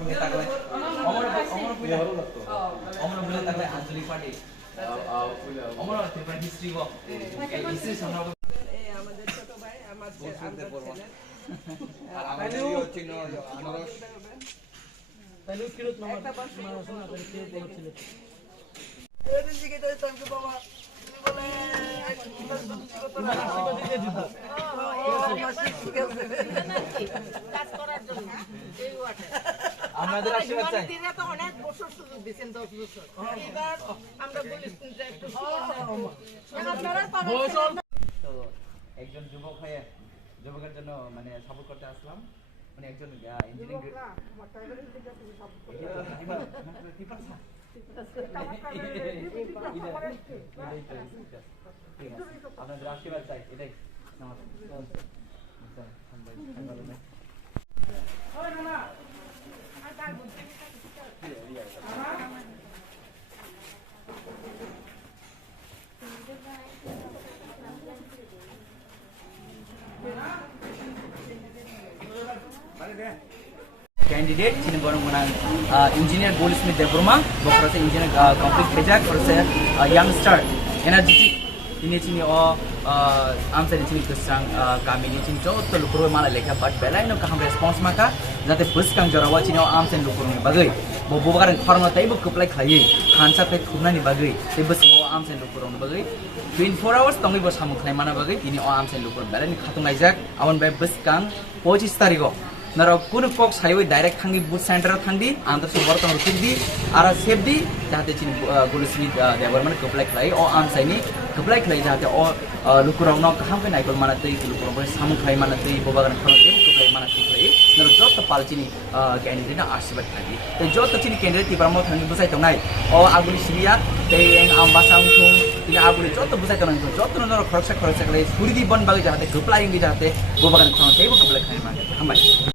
বলে থাকলে অমর বলে থাকলে আঞ্চলিক পার্টি অমর ত্রিপুরা হিস্ট্রি ও হিস্ট্রি সম্পর্কে আমাদের ছোট ভাই আমার আর আমাদের হচ্ছে আনারস তাহলে কিরত নামাজ শোনা করে কে বলছিল এদিন দিকে তো তোমাকে বাবা বলে কাজ করার জন্য এই ওয়াটার আমাদের আশীর্বাদ চাই তিনি তো অনেক বছর সুযোগ দিয়েছেন 10 বছর এবার আমরা বলি শুনতে একটু আপনারা পাবেন তো একজন যুবক হয়ে যুবকের জন্য মানে সাপোর্ট করতে আসলাম মানে একজন ইঞ্জিনিয়ারিং আপনাদের আশীর্বাদ চাই এটাই candidate sini borong menang engineer Goldsmith Devroma bokra se engineer complete khejak or se youngster energetic ini sini am se sini kusang kami ni sini jauh tu lukuro mala lekha but belai no kaham response maka jate bus kang jarawa sini am se lukuro ni bagai bo bogaran khorma tai bo kuplai khai khansa pe khuna ni bagai te bus mo am se lukuro ni bagai 24 hours tongi bo samu khai mana bagai ini am se lukuro belai ni khatung aijak amon bai bus kang 25 tarikh नरो कुन पक्ष highway direct थांगी booth centre थांगी आंध्र सुबर तो रुकिन दी आरा safe दी जाते चिन गुलस्मिथ देवरमन कपलाय खलाई ओ आम साइनी कपलाय खलाई जाते ओ लुकुराव न कहां पे नाइकल मानते लुकुराव पे सामु खलाई मानते बोबागन खरते कपलाय मानते खलाई नरो जत पालचिनी कैंडिडेट ना आशीर्वाद थागी तो जत चिनी कैंडिडेट तिब्रामो थांगी बुसाइ तनाय ओ आगुनि सिरिया ते आम बासाम थुं तिनि आगुनि जत बुसाइ तनाय जत नरो खरसा खरसा खलाई सुरिदि बन बागे जाते कपलाय जाते बोबागन खरते कपलाय खलाई मानते हमाय